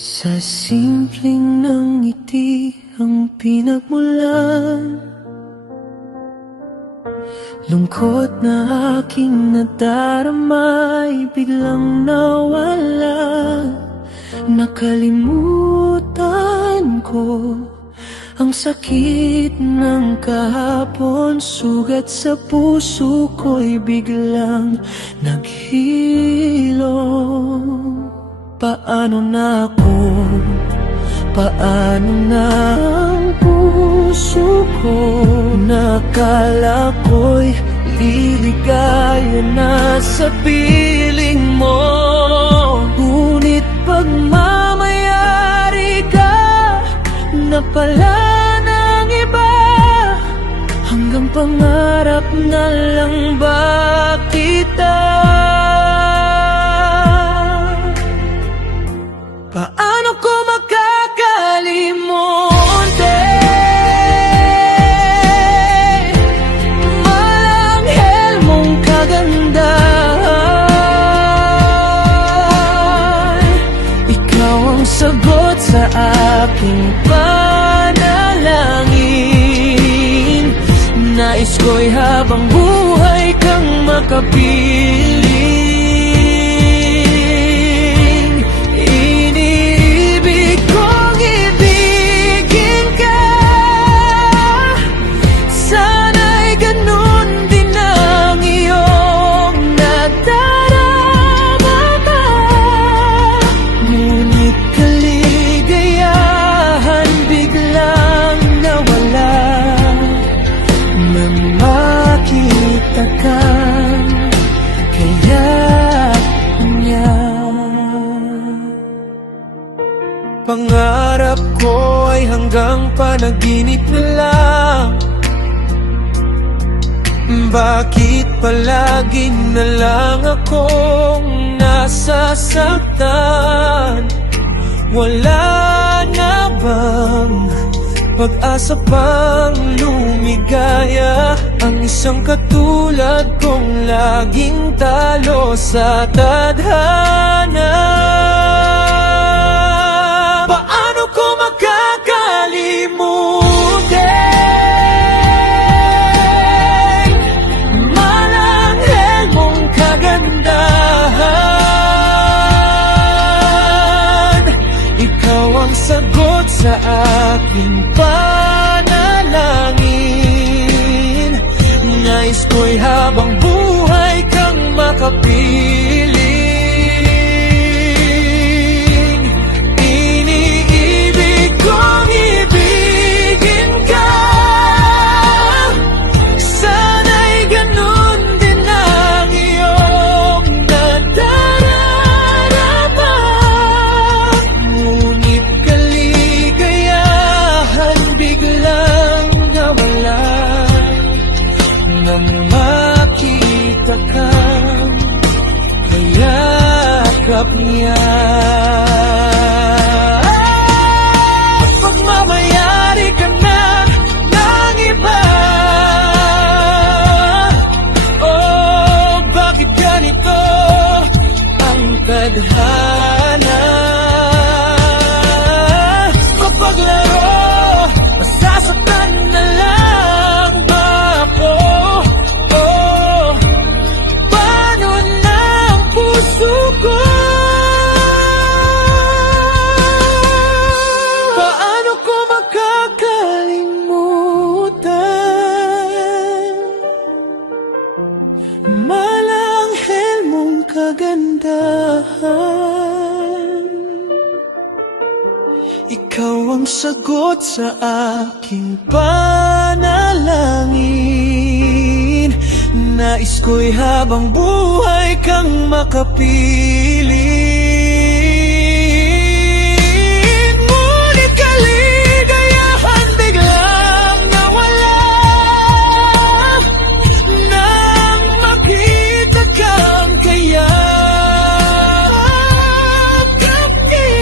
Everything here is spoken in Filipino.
Sa simpleng ng ngiti ang pinagmulan, lungkot na aking nadaramay biglang nawala. Nakalimutan ko ang sakit ng kahapon, sugat sa puso ko'y biglang naghilom. Paano na ako? Paano na ang puso ko? Nakala ko'y liligaya na sa piling mo, ngunit pagmamayari ka na pala ng iba. Hanggang pangarap na lang ba kita? Paano ko makakalimutan malanghel mong kagandahan? Ikaw ang sagot sa aking panalangin. Nais ko'y habang buhay kang makapiling. Pangarap ko ay hanggang panaginip na lang. Bakit palagi na lang akong nasasaktan? Wala na bang pag-asa pang lumigaya? Ang isang katulad kong laging talo sa tadhana. Paano ko makakalimutan malanghel mong kagandahan? Ikaw ang sagot sa aking panalangin. Nais ko'y habang buhay kang makapiling. Makita ka, kayakap niya. Pagmamayari ka na ng iba. Oh, bakit ganito ang tadhana? Kapag laro, masasaktan na lang ba ako? Paano ko makakalimutan malanghel mong kagandahan? Ikaw ang sagot sa aking panalangin. Nais ko'y habang buhay kang makapiling. Ngunit kaligayahan biglang nawala nang makita kang kayakap niya.